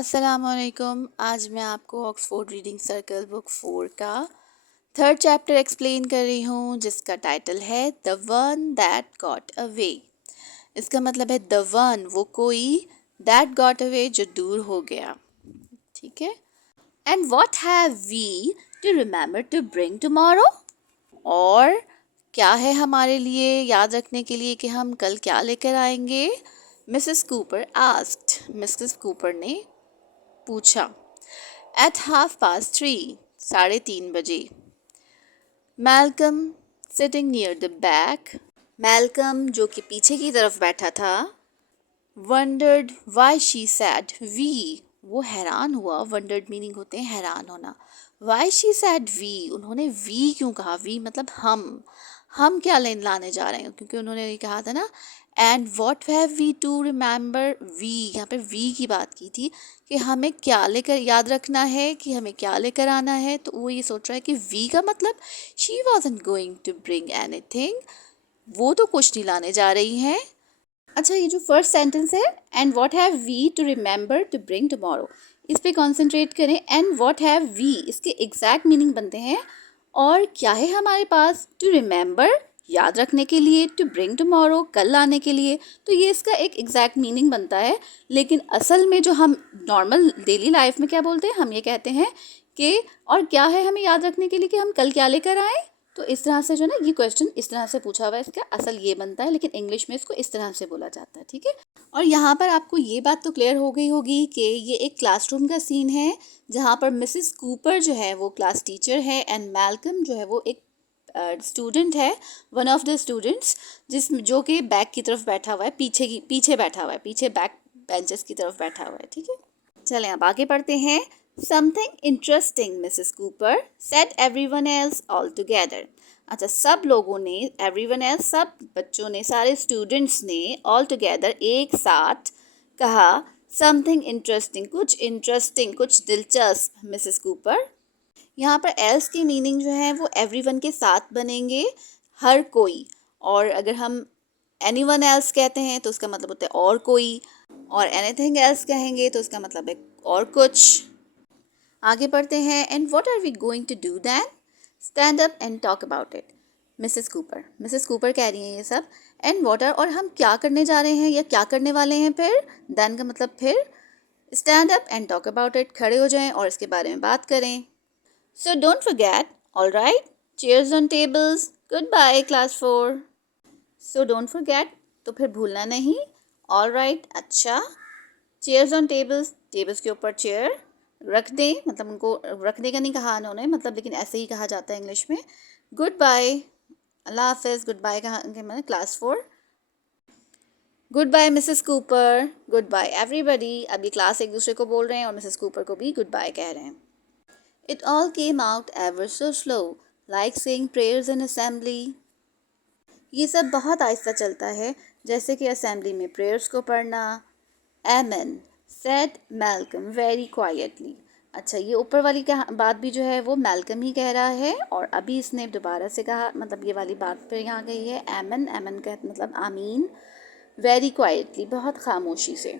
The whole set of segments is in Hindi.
अस्सलामुअलैकुम। आज मैं आपको ऑक्सफोर्ड रीडिंग सर्कल बुक 4 का थर्ड चैप्टर एक्सप्लेन कर रही हूँ, जिसका टाइटल है the one that got away. इसका मतलब है द वन, वो कोई, दैट गॉट अवे, जो दूर हो गया। ठीक है। And what have we to remember to bring tomorrow. और क्या है हमारे लिए याद रखने के लिए कि हम कल क्या लेकर आएंगे। Mrs Cooper asked, Mrs Cooper ने पूछा। एट 3:30, 3:30 बजे। Malcolm sitting near the back, Malcolm जो कि पीछे की तरफ बैठा था, wondered why she said we, वो हैरान हुआ। वंडर्ड मीनिंग होते हैं हैरान होना। वाई शी सैड वी, उन्होंने वी क्यों कहा। वी मतलब हम क्या लाने जा रहे हैं, क्योंकि उन्होंने ये कहा था ना। And what have we to remember we, यहाँ पे वी की बात की थी कि हमें क्या लेकर याद रखना है, कि हमें क्या लेकर आना है। तो वो ये सोच रहा है कि वी का मतलब she wasn't going to bring anything, वो तो कुछ नहीं लाने जा रही हैं। अच्छा, ये जो फर्स्ट सेंटेंस है, and what have we to remember to bring tomorrow, इस पे कॉन्सेंट्रेट करें। एंड व्हाट हैव वी, इसके एग्जैक्ट मीनिंग बनते हैं और क्या है हमारे पास, टू रिमेंबर, याद रखने के लिए, टू ब्रिंग टुमारो, कल लाने के लिए। तो ये इसका एक एग्जैक्ट मीनिंग बनता है। लेकिन असल में जो हम नॉर्मल डेली लाइफ में क्या बोलते हैं, हम ये कहते हैं कि और क्या है हमें याद रखने के लिए कि हम कल क्या लेकर आए। तो इस तरह से जो ना, ये क्वेश्चन इस तरह से पूछा हुआ है, इसका असल ये बनता है, लेकिन इंग्लिश में इसको इस तरह से बोला जाता है। ठीक है। और यहाँ पर आपको ये बात तो क्लियर हो गई होगी कि ये एक क्लासरूम का सीन है, जहाँ पर मिसेस कूपर जो है वो क्लास टीचर है, एंड मैल्कम जो है वो एक स्टूडेंट है, वन ऑफ द स्टूडेंट्स, जो कि बैक की तरफ बैठा हुआ है, पीछे बैठा हुआ है, पीछे बैक बेंचेस की तरफ बैठा हुआ है। ठीक है। चलें अब आगे पढ़ते हैं। Something interesting Mrs Cooper set everyone else all together. अच्छा, सब लोगों ने, एवरीवन एल्स सब बच्चों ने, सारे स्टूडेंट्स ने, ऑल टुगेदर एक साथ कहा, समथिंग इंटरेस्टिंग, कुछ दिलचस्प मिसेस कूपर। यहाँ पर एल्स की मीनिंग जो है वो एवरीवन के साथ बनेंगे, हर कोई। और अगर हम एनीवन एल्स कहते हैं तो उसका मतलब होता है और कोई, और एनीथिंग एल्स कहेंगे तो उसका मतलब है और कुछ। आगे बढ़ते हैं। And what are we going to do then, stand up and talk about it. Mrs Cooper कह रही हैं ये सब। एंड व्हाट आर, और हम क्या करने जा रहे हैं या क्या करने वाले हैं। फिर देन का मतलब फिर, stand up and talk about it, खड़े हो जाएं और इसके बारे में बात करें। So don't forget, all right, chairs on tables, goodbye class 4। So don't forget, तो फिर भूलना नहीं। ऑल राइट, अच्छा। चेयर्स ऑन टेबल्स, टेबल्स के ऊपर चेयर रख दें, मतलब उनको रखने का नहीं कहा उन्होंने, मतलब लेकिन ऐसे ही कहा जाता है इंग्लिश में। गुड बाय, अल्लाह हाफिज़, गुड बाय कहा मैंने class 4। Goodbye Mrs Cooper, goodbye everybody. अब ये क्लास एक दूसरे को बोल रहे हैं और मिसेस कूपर को भी गुड बाय कह रहे हैं। It all came out ever so slow, like saying prayers in assembly. ये सब बहुत आहिस्ता चलता है, जैसे कि असेंबली में प्रेयर्स को पढ़ना। एमन सेड मैल्कम वेरी क्वाइटली। अच्छा, ये ऊपर वाली बात भी जो है वो मैल्कम ही कह रहा है, और अभी इसने दोबारा से कहा, मतलब ये वाली बात फिर यहाँ गई है। एमन का मतलब आमीन, वेरी क्वाइटली, बहुत खामोशी से।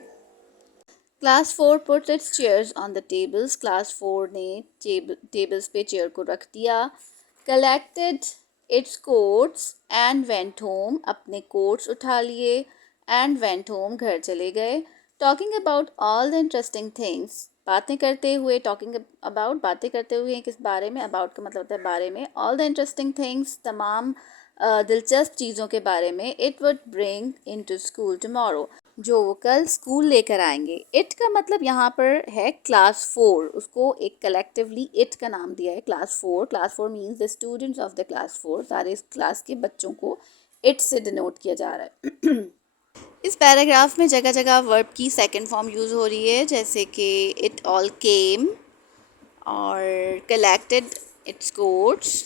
Class 4 put it's chairs on the tables, class 4 ने टेबल्स पे चेयर को रख दिया। Collected it's quotes and went home, अपने कोट्स उठा लिए, एंड वेंट होम, घर चले गए। Talking about all the interesting things, बातें करते हुए, टॉकिंग अबाउट, बातें करते हुए, किस बारे में, अबाउट का मतलब होता है बारे में, ऑल द इंटरेस्टिंग थिंग्स, तमाम दिलचस्प चीज़ों के बारे में। It would bring in to school tomorrow, जो वो कल स्कूल लेकर आएंगे। इट का मतलब यहाँ पर है क्लास 4, उसको एक कलेक्टिवली इट का नाम दिया है, class 4। Class 4 means the students of the class 4, सारे इस क्लास के बच्चों को इट से डिनोट किया जा रहा है। इस पैराग्राफ में जगह जगह वर्ब की सेकंड फॉर्म यूज़ हो रही है, जैसे कि इट ऑल केम, और collected it's quotes,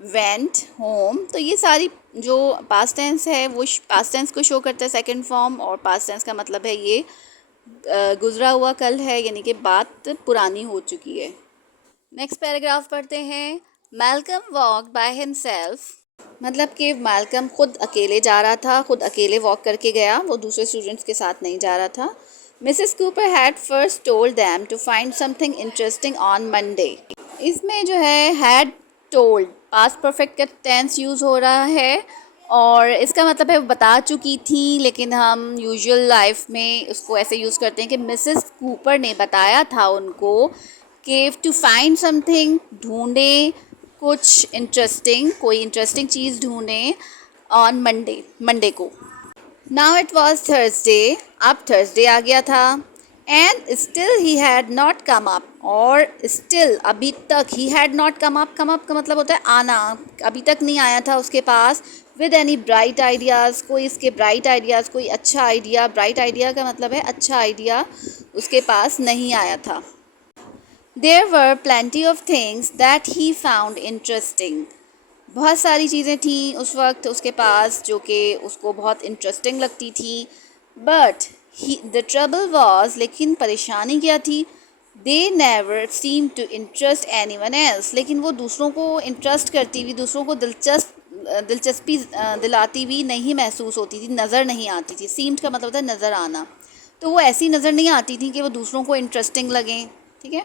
went home. तो ये सारी जो पास्ट टेंस है वो पास्ट टेंस को शो करता है सेकंड फॉर्म, और पास्ट टेंस का मतलब है ये गुजरा हुआ कल है, यानी कि बात पुरानी हो चुकी है। नेक्स्ट पैराग्राफ पढ़ते हैं। मैल्कम वॉक बाय हिमसेल्फ, मतलब कि मैल्कम खुद अकेले जा रहा था, खुद अकेले वॉक करके गया, वो दूसरे स्टूडेंट्स के साथ नहीं जा रहा था। Mrs. Cooper had first told them to find something interesting on Monday. इसमें जो है had told past perfect का tense यूज़ हो रहा है और इसका मतलब है बता चुकी थी, लेकिन हम यूजुअल लाइफ में उसको ऐसे यूज़ करते हैं कि मिसेस कूपर ने बताया था उनको कि टू फाइंड समथिंग, ढूंढें कुछ इंटरेस्टिंग, कोई इंटरेस्टिंग चीज़ ढूंढें ऑन मंडे को। नाउ इट वॉज थर्सडे, अब थर्सडे आ गया था। And still he had not come up, और स्टिल अभी तक he had not come up का मतलब होता है आना, अभी तक नहीं आया था उसके पास विद एनी ब्राइट आइडियाज़, कोई इसके ब्राइट आइडियाज़, कोई अच्छा आइडिया। ब्राइट आइडिया का मतलब है अच्छा आइडिया उसके पास नहीं आया था। There were plenty of things that he found interesting, बहुत सारी चीज़ें थीं उस वक्त उसके पास जो कि उसको बहुत इंटरेस्टिंग लगती थी। बट द ट्रबल वॉज, लेकिन परेशानी क्या थी, they never seem to interest anyone else, लेकिन वो दूसरों को इंटरेस्ट करती हुई, दूसरों को दिलचस्पी दिलाती हुई नहीं महसूस होती थी, नज़र नहीं आती थी। सीम्ड का मतलब होता है नज़र आना, तो वो ऐसी नज़र नहीं आती थी कि वो दूसरों को इंटरेस्टिंग लगें। ठीक है।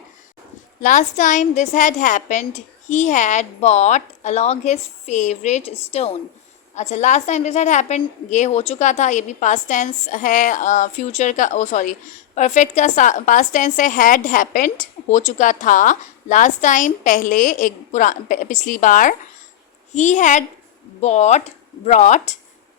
Last time this had happened, he had bought along his favorite stone. अच्छा, last time this had happened, ये हो चुका था, ये भी पास्ट टेंस है, फ्यूचर का, ओ सॉरी परफेक्ट का पास्ट टेंस है, हैड हैपेंड हो चुका था। लास्ट टाइम पहले, एक पिछली बार। ही हैड बॉट, ब्रॉट,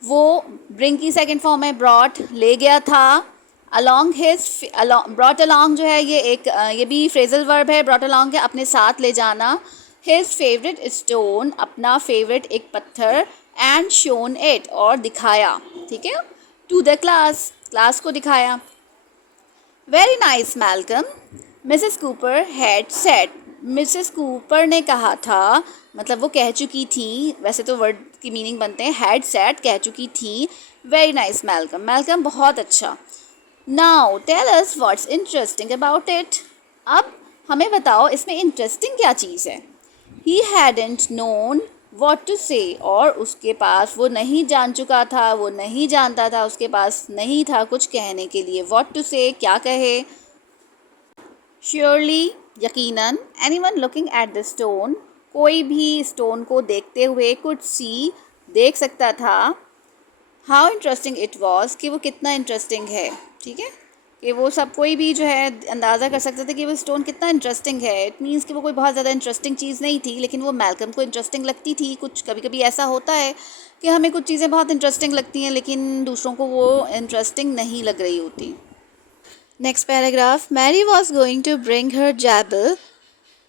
वो ब्रिंग की सेकेंड फॉर्म है, ब्रॉट ले गया था। अलॉन्ग हिज, ब्रॉट अलॉन्ग जो है ये एक ये भी फ्रेजल वर्ब है, ब्रॉट अलॉन्ग है अपने साथ ले जाना। हिज फेवरेट स्टोन, अपना फेवरेट एक पत्थर, एंड शोन इट, और दिखाया, ठीक है, टू द क्लास, क्लास को दिखाया। Very nice Malcolm, Mrs Cooper had said, Mrs Cooper ने कहा था, मतलब वो कह चुकी थी, वैसे तो वर्ड की मीनिंग बनते हैं, हैड सेड कह चुकी थी। वेरी नाइस मैल्कम, मैल्कम बहुत अच्छा। Now tell us what's interesting about it, अब हमें बताओ इसमें इंटरेस्टिंग क्या चीज़ है। He hadn't known what to say, और उसके पास, वो नहीं जान चुका था, वो नहीं जानता था, उसके पास नहीं था कुछ कहने के लिए। व्हाट टू से, क्या कहे। श्योरली, यकीनन। Anyone looking at the stone, कोई भी स्टोन को देखते हुए, कुड सी, देख सकता था। हाउ इंटरेस्टिंग इट वॉज, कि वो कितना इंटरेस्टिंग है। ठीक है, कि वो सब कोई भी जो है अंदाज़ा कर सकते थे कि वो स्टोन कितना इंटरेस्टिंग है। इट मीन्स कि वो कोई बहुत ज़्यादा इंटरेस्टिंग चीज़ नहीं थी, लेकिन वो मैल्कम को इंटरेस्टिंग लगती थी। कुछ कभी कभी ऐसा होता है कि हमें कुछ चीज़ें बहुत इंटरेस्टिंग लगती हैं, लेकिन दूसरों को वो इंटरेस्टिंग नहीं लग रही होती। Next paragraph, Mary was going to bring her jabble,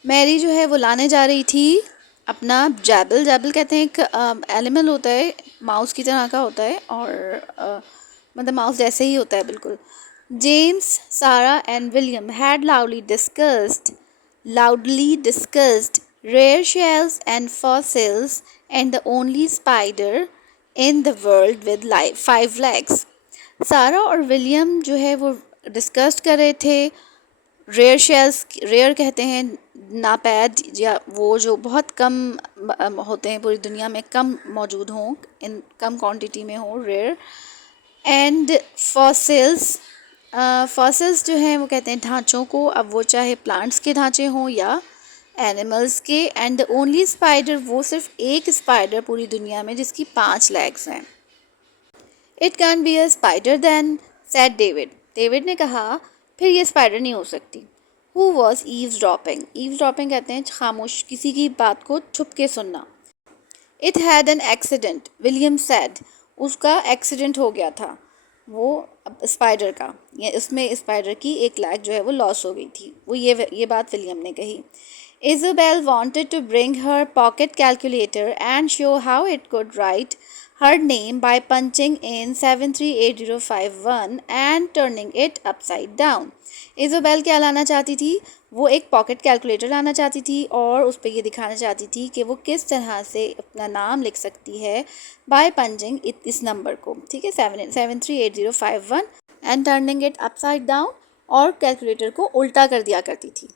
Mary जो है वो लाने जा रही थी अपना जैबल। जैबल कहते हैं एक एनिमल होता है, माउस की तरह का होता है, और मतलब माउस जैसे ही होता है बिल्कुल। जेम्स, सारा and William had loudly discussed rare shells and fossils and the only spider in the world with 5 legs. सारा और विलियम जो है वो डिस्कस कर रहे थे रेयर शेल्स, रेयर कहते हैं नापैद, या वो जो बहुत कम होते हैं, पूरी दुनिया में कम मौजूद हों, इन कम क्वांटिटी में हो, रेयर। एंड फॉसिल्स, फॉसिल्स जो हैं वो कहते हैं ढांचों को, अब वो चाहे प्लांट्स के ढांचे हों या एनिमल्स के। एंड द ओनली स्पाइडर, वो सिर्फ एक स्पाइडर पूरी दुनिया में जिसकी 5 लेग्स हैं। It can be a spider then, said David, David ने कहा फिर ये स्पाइडर नहीं हो सकती। हु वॉज ईव्सड्रॉपिंग, ईव्सड्रॉपिंग कहते हैं खामोश, किसी की बात को छुप के सुनना। It had an accident, William said, उसका एक्सीडेंट हो गया था, वो स्पाइडर का, या उसमें स्पाइडर की एक लेग जो है वो लॉस हो गई थी, वो ये बात विलियम ने कही। इज़ोबेल wanted to bring her pocket calculator and show how it could write her name by punching in 738051 and turning it upside down. इज़ोबेल क्या लाना चाहती थी, वो एक पॉकेट कैलकुलेटर लाना चाहती थी और उस पर ये दिखाना चाहती थी कि वो किस तरह से अपना नाम लिख सकती है बाय पंचिंग इस नंबर को, ठीक है, 738051 and turning it upside down, और कैलकुलेटर को उल्टा कर दिया करती थी।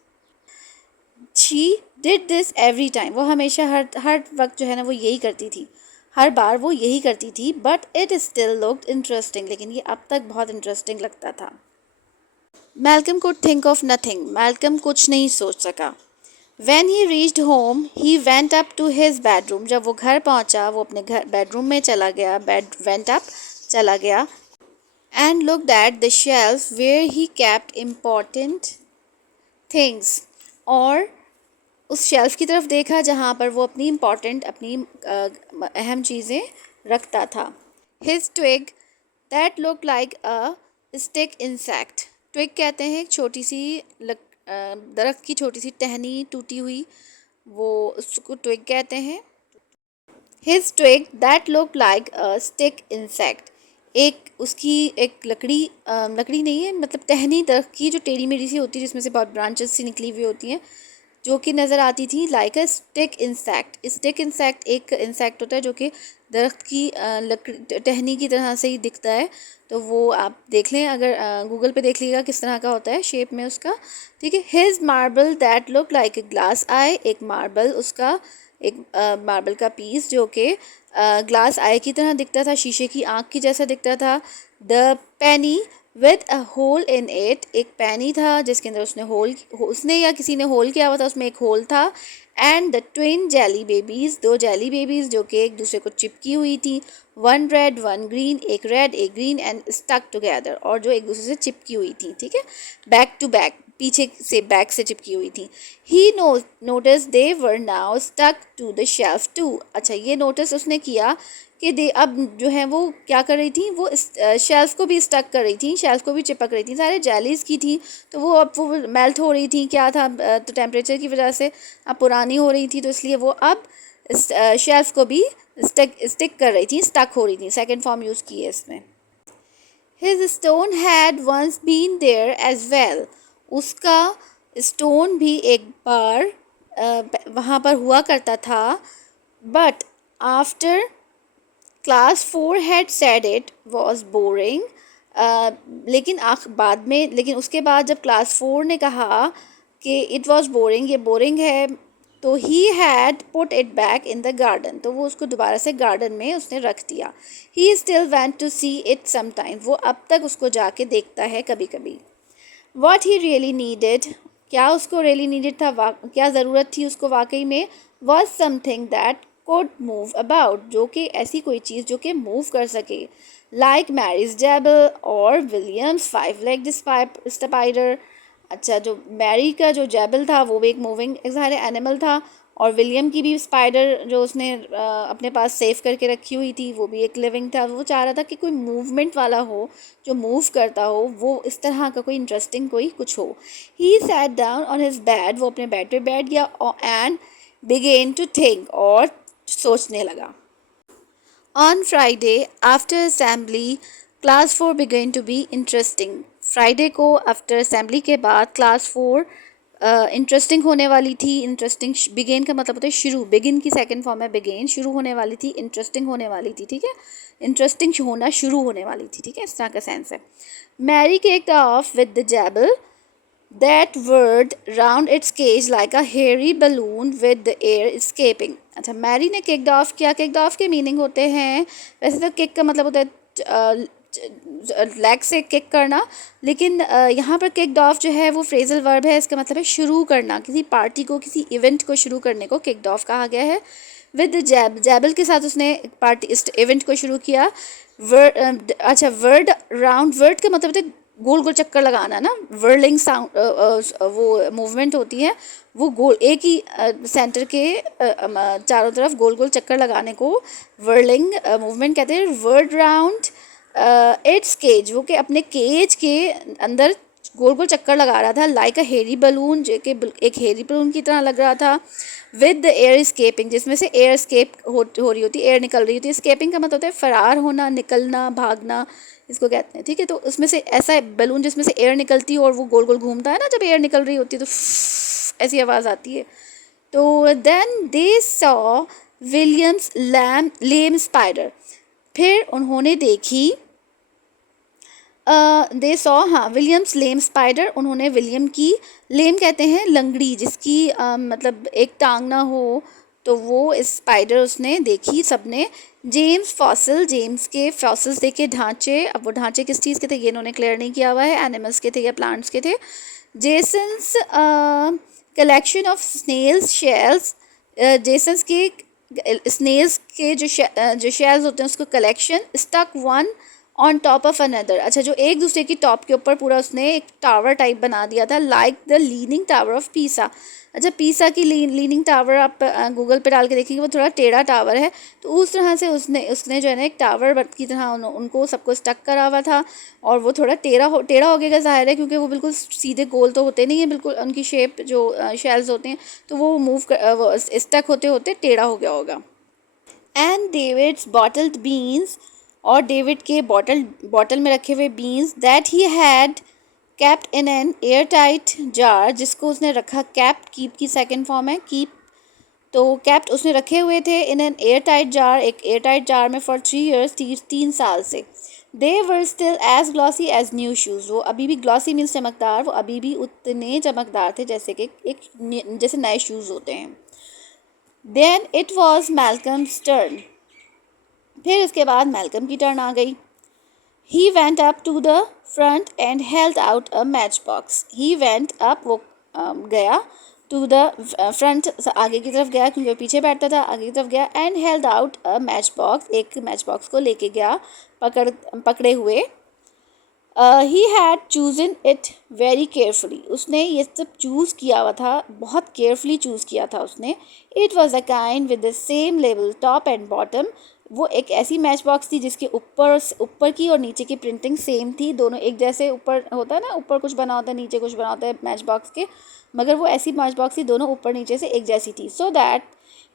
She did this every time, वो हमेशा हर वक्त जो है ना वो यही करती थी, हर बार वो यही करती थी। But it still looked interesting, लेकिन ये अब तक बहुत इंटरेस्टिंग लगता था। Malcolm could think of nothing. Malcolm कुछ नहीं सोच सका. When he reached home, he went up to his bedroom. जब वो घर पहुंचा, वो अपने घर बेडरूम में चला गया. Went up, चला गया. And looked at the shelf where he kept important things. और उस शेल्फ की तरफ देखा जहाँ पर वो अपनी इम्पॉर्टेंट अपनी अहम चीज़ें रखता था. His twig that looked like a stick insect. Twig कहते हैं एक छोटी सी दरख्त की छोटी सी टहनी टूटी हुई, वो उसको ट्विग कहते हैं. His twig that looked like a stick insect. एक उसकी एक लकड़ी नहीं है, मतलब टहनी दरख्त की जो टेढ़ी मेढ़ी सी होती है, जिसमें से बहुत ब्रांचेस सी निकली हुई होती हैं, जो कि नज़र आती थी. Like a stick insect. Stick insect एक इंसेक्ट होता है जो कि दरख्त की लकड़ी टहनी की तरह से ही दिखता है. तो वो आप देख लें, अगर गूगल पे देख लीजिएगा किस तरह का होता है शेप में उसका. ठीक है. His marble that look like a glass eye. एक मार्बल उसका एक मार्बल का पीस जो कि ग्लास आई की तरह दिखता था, शीशे की आँख की जैसा दिखता था. The penny with a hole in it. एक पैनी था जिसके अंदर उसने या किसी ने होल किया हुआ था, उसमें एक होल था. And the twin jelly babies. दो जेली बेबीज़ जो कि एक दूसरे को चिपकी हुई थी. One red one green. एक रेड एक ग्रीन. And stuck together. और जो एक दूसरे से चिपकी हुई थी. ठीक है. बैक टू बैक, पीछे से बैक से चिपकी हुई थी. He notice they were now stuck to the shelf too. अच्छा, ये नोटिस उसने किया कि दे अब जो है वो क्या कर रही थी, वो शेल्फ को भी स्टक कर रही थी, शेल्फ को भी चिपक रही थी. सारे जेलीज़ की थी, तो वो अब वो मेल्ट हो रही थी. क्या था, तो टेम्परेचर की वजह से अब पुरानी हो रही थी, तो इसलिए वो अब शेल्फ को भी स्टिक कर रही थी, स्टक हो रही थी. सेकेंड फॉर्म यूज़ की है इसमें. His stone had once been there as well. उसका स्टोन भी एक बार वहाँ पर हुआ करता था. But after class 4 had said it was boring. लेकिन बाद में, लेकिन उसके बाद जब क्लास 4 ने कहा कि it was boring, ये बोरिंग है, तो he had put it back in the garden. तो वो उसको दोबारा से गार्डन में उसने रख दिया. He still went to see it sometime. वो अब तक उसको जाके देखता है कभी कभी. What he really needed, क्या उसको really needed था, क्या ज़रूरत थी उसको वाकई में, was something that could move about. जो कि ऐसी कोई चीज़ जो कि मूव कर सके. Like Mary's Jabber और William's five-legged spider. अच्छा, जो मैरी का जो जैबल था वो भी एक मूविंग सारे एनिमल था, और विलियम की भी स्पाइडर जो उसने अपने पास सेव करके रखी हुई थी वो भी एक लिविंग था. वो चाह रहा था कि कोई मूवमेंट वाला हो, जो मूव करता हो, वो इस तरह का कोई इंटरेस्टिंग कोई कुछ हो. He sat down on his bed. वो अपने बेड पे बैठ गया एंड बिगेन टू थिंक. और सोचने लगा. On Friday, after assembly, class 4 began to be interesting. Friday को आफ्टर असेंबली के बाद क्लास 4 इंटरेस्टिंग होने वाली थी. इंटरेस्टिंग, बिगेन का मतलब होता है शुरू. बिगिन की सेकंड फॉर्म है बिगेन. शुरू होने वाली थी, इंटरेस्टिंग होने वाली थी. ठीक है. इंटरेस्टिंग होना शुरू होने वाली थी. ठीक है, इस तरह का सेंस है. Mary kicked off with the jabble that whirled round its cage like a hairy balloon with the air escaping. अच्छा, मैरी ने किक्ड ऑफ किया. किक्ड ऑफ के मीनिंग होते हैं, वैसे तो किक का मतलब होता है लेग से किक करना, लेकिन यहाँ पर किक्ड ऑफ जो है वो फ्रेजल वर्ब है. इसका मतलब है शुरू करना. किसी पार्टी को, किसी इवेंट को शुरू करने को किक्ड ऑफ कहा गया है. विद जैबल के साथ उसने पार्टी इस इवेंट को शुरू किया. अच्छा, वर्ड राउंड. वर्ड का मतलब होता है गोल गोल चक्कर लगाना ना. वर्लिंग साउंड वो मूवमेंट होती है, वो गोल एक ही सेंटर के चारों तरफ गोल गोल चक्कर लगाने को वर्लिंग मूवमेंट कहते हैं. Whirred round its cage. वो कि अपने केज के अंदर गोल गोल चक्कर लगा रहा था. लाइक अ हेरी बलून, जो कि एक हेरी बलून की तरह लग रहा था. विद द एयर स्केपिंग, जिसमें से एयर स्केप हो रही होती है, एयर निकल रही होती है. स्केपिंग का मतलब होता है फरार होना, निकलना, भागना, इसको कहते हैं. ठीक है. तो उसमें से ऐसा बैलून जिसमें से एयर निकलती है और वो गोल गोल घूमता है ना, जब एयर निकल रही होती है तो ऐसी आवाज़ आती है. तो then they saw William's lame spider. फिर उन्होंने देखी दे सॉ, हाँ, विलियम्स लेम स्पाइडर. उन्होंने विलियम की, लेम कहते हैं लंगड़ी, जिसकी मतलब एक टांग ना हो, तो वो स्पाइडर उसने देखी सबने। जेम्स के फॉसिल्स देखे, ढांचे। अब वो ढांचे किस चीज़ के थे ये इन्होंने क्लियर नहीं किया हुआ है, एनिमल्स के थे या प्लांट्स के थे। Jason's collection of snails shells, Jason's के स्नेल्स के जो शेल्स होते हैं उसको collection. Stuck one on top of another, अच्छा जो एक दूसरे की टॉप के ऊपर पूरा उसने एक टावर टाइप बना दिया था, like the leaning tower of Pisa. अच्छा पीसा की लीनिंग टावर आप गूगल पे डाल के देखेंगे, वो थोड़ा टेढ़ा टावर है, तो उस तरह से उसने जो है ना एक टावर की तरह उनको सबको स्टक करा हुआ था। और वो थोड़ा टेढ़ा हो गया ज़ाहिर है, क्योंकि वो बिल्कुल सीधे गोल तो होते नहीं है, बिल्कुल उनकी शेप जो शेल्स होते हैं तो वो वो स्टक होते होते टेढ़ा हो गया होगा। एंड डेविड्स बॉटल्ड बीन्स, और डेविड के बॉटल में रखे हुए beans, that he had kept in an air tight jar, जिसको उसने रखा, कैप्ट कीप की सेकेंड फॉर्म है कीप, तो कैप्ट उसने रखे हुए थे in an air tight jar, एक एयर टाइट जार में, फॉर 3 years 3 साल से। They were still as glossy as new shoes, वो अभी भी ग्लॉसी मीन्स चमकदार, वो अभी भी उतने चमकदार थे जैसे कि जैसे नए शूज़ होते हैं। देन इट वॉज मैल्कम्स टर्न, फिर उसके बाद मैल्कम की टर्न आ गई। He went up to the front and held out a matchbox. He went up, वो गया, to the front, आगे की तरफ गया क्योंकि वो पीछे बैठता था, आगे की तरफ गया, and held out a matchbox, एक matchbox को लेके गया पकड़े हुए। He had chosen it very carefully, उसने ये सब चूज़ किया हुआ था, बहुत केयरफुली चूज़ किया था उसने। It was a kind with the same level top and bottom, वो एक ऐसी मैच बॉक्स थी जिसके ऊपर की और नीचे की प्रिंटिंग सेम थी, दोनों एक जैसे, ऊपर होता है ना, ऊपर कुछ बना होता है नीचे कुछ बना होता है मैच बॉक्स के, मगर वो ऐसी मैच बॉक्स थी, दोनों ऊपर नीचे से एक जैसी थी। So that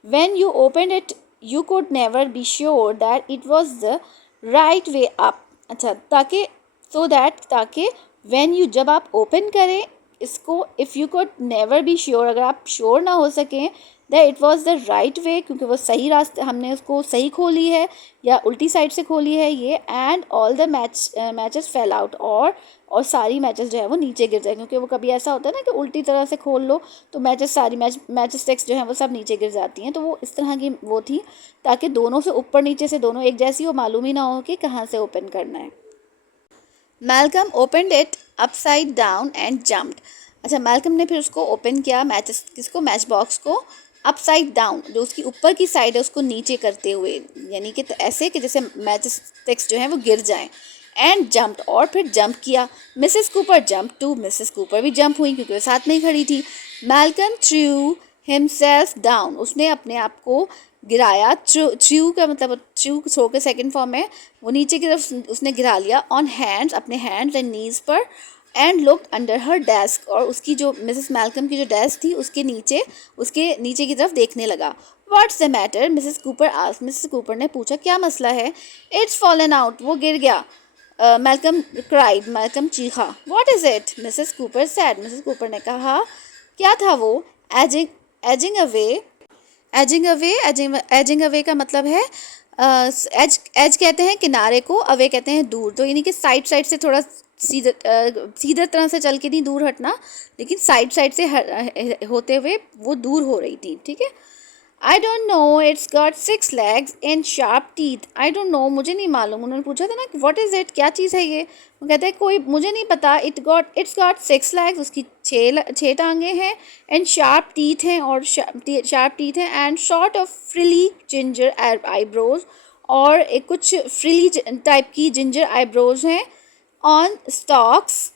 when you open it you could never be sure that it was the right way up, अच्छा ताकि व्हेन यू, जब आप ओपन करें इसको, if you could never be sure, अगर आप श्योर ना हो सकें that it was the right way, क्योंकि वो सही रास्ते, हमने उसको सही खोली है या उल्टी साइड से खोली है ये। And all the matches fail out, और सारी मैचेस जो है वो नीचे गिर जाए, क्योंकि वो कभी ऐसा होता है ना कि उल्टी तरह से खोल लो तो सारी मैचेस टेक्स्ट जो है वो सब नीचे गिर जाती हैं, तो वो इस तरह की वो थी ताकि दोनों से ऊपर नीचे से दोनों एक जैसी हो, मालूम ही ना हो कि कहाँ से ओपन करना है। Malcolm opened it upside down and jumped, अच्छा मैल्कम ने फिर उसको ओपन किया, मैच बॉक्स को अपसाइड डाउन, जो उसकी ऊपर की साइड है उसको नीचे करते हुए, यानी कि ऐसे कि जैसे मैच टेक्स्ट जो है वो गिर जाएं। एंड जम्प्ड, और फिर जंप किया। Mrs Cooper jump too, Mrs Cooper भी जंप हुई क्योंकि वो साथ में ही खड़ी थी। मैल्कम थ्रू हिमसेल्फ डाउन, उसने अपने आप को गिराया। थ्रू का मतलब थ्रो के सेकंड फॉर्म है, वो नीचे की तरफ उसने गिरा लिया। ऑन हैंड्स, अपने हैंड्स एंड नीज पर। And looked under her desk, और उसकी जो मिसेस मैल्कम की जो डेस्क थी उसके नीचे की तरफ देखने लगा। What's the matter, Mrs Cooper asked, Mrs Cooper ने पूछा क्या मसला है। इट्स फॉलन आउट, वो गिर गया। मैल्कम क्राइड, मैल्कम चीखा। What is it, Mrs Cooper sad, Mrs Cooper ने कहा क्या था वो। एजिंग अवे, एजिंग अवे का मतलब है एज कहते हैं किनारे को, अवे कहते हैं दूर, तो यानी कि साइड से थोड़ा सीधे तरह से चल के नहीं दूर हटना, लेकिन साइड से होते हुए वो दूर हो रही थी, ठीक है। I don't know, it's got 6 legs and sharp teeth. I don't know, मुझे नहीं मालूम, उन्होंने पूछा था ना कि व्हाट इज़ इट, क्या चीज़ है ये, वो कहते हैं कोई मुझे नहीं पता। इट्स गॉट 6 legs, उसकी छः टांगे हैं, एंड शार्प टीथ हैं, और शार्प टीथ हैं, and sort of frilly ginger eyebrows, और एक कुछ फ्रिली टाइप की जिंजर आईब्रोज हैं। ऑन स्टॉक्स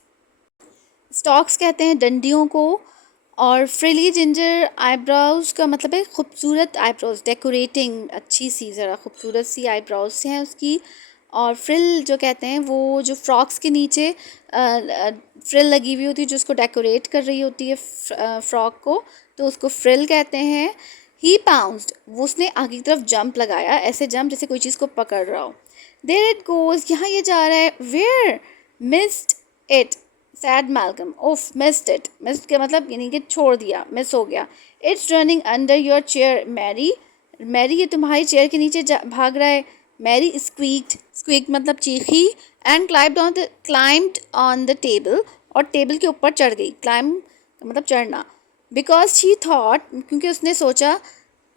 कहते हैं डंडियों को, और फ्रिली जिंजर आईब्राउज का मतलब है खूबसूरत आईब्राउज, डेकोरेटिंग, अच्छी सी ज़रा खूबसूरत सी आईब्राउज हैं उसकी। और फ्रिल जो कहते हैं वो जो फ्रॉक्स के नीचे फ्रिल लगी हुई होती है, जो उसको डेकोरेट कर रही होती है फ्रॉक को, तो उसको फ्रिल कहते हैं। ही पाउंस्ड, वो उसने आगे की तरफ जंप लगाया, ऐसे जंप जैसे कोई चीज़ को पकड़ रहा हो। देयर इट गोज, यहाँ ये जा रहा है। Where, missed it, said Malcolm, oof missed it, missed का मतलब यानी कि छोड़ दिया, मिस हो गया। It's running under your chair Mary, Mary ये तुम्हारी चेयर के नीचे भाग रहा है। मैरी स्क्वीक्ड मतलब चीखी। And climbed on the table, और टेबल के ऊपर चढ़ गई, क्लाइम मतलब चढ़ना। बिकॉज शी थॉट, क्योंकि उसने सोचा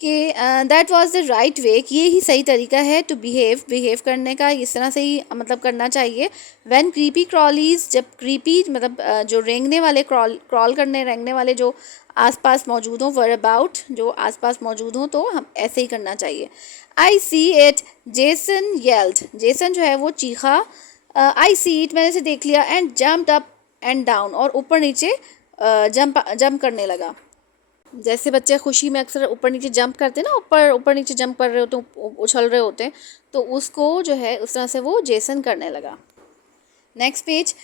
कि that was the right way, कि ये ही सही तरीका है टू बिहेव करने का, इस तरह से ही मतलब करना चाहिए। व्हेन क्रीपी क्रॉलीज, जब क्रीपी मतलब जो रेंगने वाले क्रॉल करने रेंगने वाले जो आसपास मौजूद हों, वर अबाउट जो आसपास मौजूद हों, तो हम ऐसे ही करना चाहिए। I see it, Jason yelled, Jason जो है वो चीखा, आई सी इट मैंने इसे देख लिया, and jumped up and down, और ऊपर नीचे जंप करने लगा। जैसे बच्चे खुशी में अक्सर ऊपर नीचे जंप करते हैं ना, ऊपर ऊपर नीचे जंप कर रहे होते हैं, उछल रहे होते हैं, तो उसको जो है उस तरह से वो जेसन करने लगा। Next page,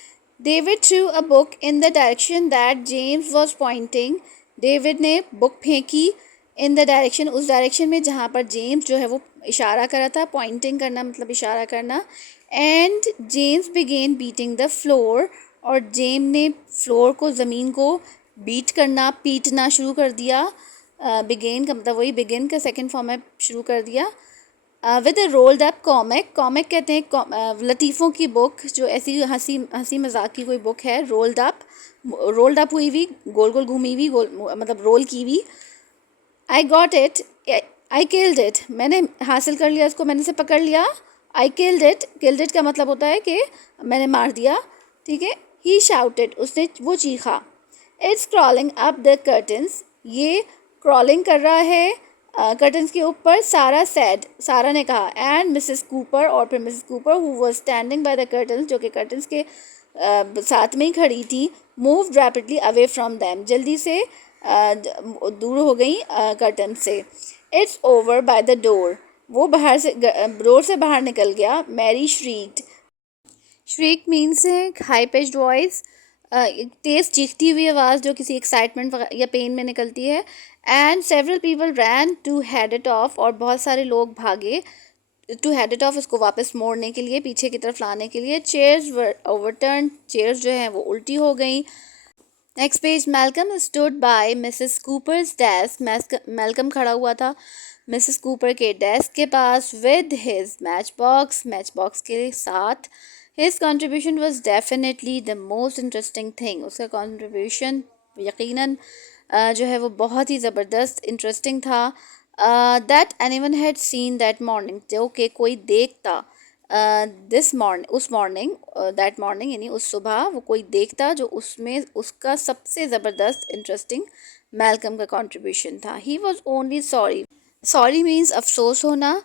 David threw a book in the direction that James was pointing, David ने बुक फेंकी इन द डायरेक्शन, उस डायरेक्शन में जहाँ पर जेम्स जो है वो इशारा कर रहा था, पॉइंटिंग करना मतलब इशारा करना। And James began beating the floor, और जेम ने फ्लोर को, ज़मीन को बीट करना, पीटना शुरू कर दिया। बिगेन का मतलब वही बिगिन का सेकंड फॉर्म है, शुरू कर दिया। With a rolled up comic, comic कहते हैं लतीफ़ों की बुक, जो ऐसी हंसी हंसी मजाक की कोई बुक है। रोल्ड अप हुई हुई, गोल गोल घूमी हुई, गोल मतलब रोल की हुई। I got it, I killed it, मैंने हासिल कर लिया इसको, मैंने इसे पकड़ लिया। आई किल्ड इट का मतलब होता है कि मैंने मार दिया, ठीक है। ही शाउटेड, उसने वो चीखा। It's crawling up the curtains, ये क्रॉलिंग कर रहा है कर्टन्स के ऊपर। सारा सैड, सारा ने कहा। एंड मिसेस कूपर, और फिर Mrs Cooper who was standing by the curtains, जो कि कर्टन्स के साथ में ही खड़ी थी, move rapidly away from them, जल्दी से दूर हो गई कर्टन से। It's over by the door, वो बाहर से डोर से बाहर निकल गया। मैरी श्रीक्ड, श्रीक मीन्स है हाई पिच्ड वॉइस, तेज चीखती हुई आवाज़ जो किसी एक्साइटमेंट या पेन में निकलती है। And several people ran to head it off, और बहुत सारे लोग भागे टू हेड इट ऑफ, उसको वापस मोड़ने के लिए, पीछे की तरफ लाने के लिए। चेयर्स वर ओवरटर्न, चेयर्स जो हैं वो उल्टी हो गई। Next page, Malcolm stood by Mrs Cooper's desk, Malcolm खड़ा हुआ था मिसेस कूपर के डेस्क के पास। विद हिज मैच बॉक्स के साथ। His contribution was definitely the most interesting thing, उसका कंट्रीब्यूशन यकीनन जो है वो बहुत ही ज़बरदस्त इंटरेस्टिंग था। That anyone had seen that morning, जो कि कोई देखता दिस मॉर्निंग, उस मॉर्निंग, दैट मॉर्निंग यानी उस सुबह, वो कोई देखता जो उसमें उसका सबसे ज़बरदस्त इंटरेस्टिंग मैल्कम का कंट्रीब्यूशन था। He was only sorry, sorry means अफसोस होना,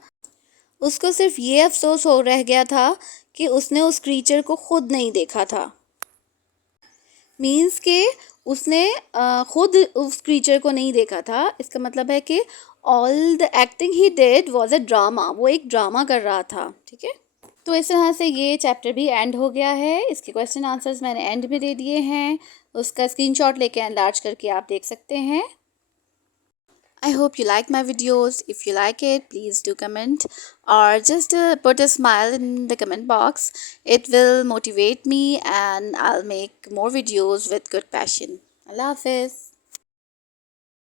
उसको सिर्फ ये अफसोस हो रह गया था कि उसने उस क्रीचर को खुद नहीं देखा था। मीन्स के उसने खुद उस क्रीचर को नहीं देखा था, इसका मतलब है कि all the acting he did was a drama, वो एक ड्रामा कर रहा था, ठीक है। तो इस तरह से ये चैप्टर भी एंड हो गया है। इसके क्वेश्चन आंसर्स मैंने एंड में दे दिए हैं, उसका स्क्रीनशॉट लेके एनलार्ज करके आप देख सकते हैं। I hope you like my videos. If you like it, please do comment or just put a smile in the comment box. It will motivate me and I'll make more videos with good passion. Allah Hafiz.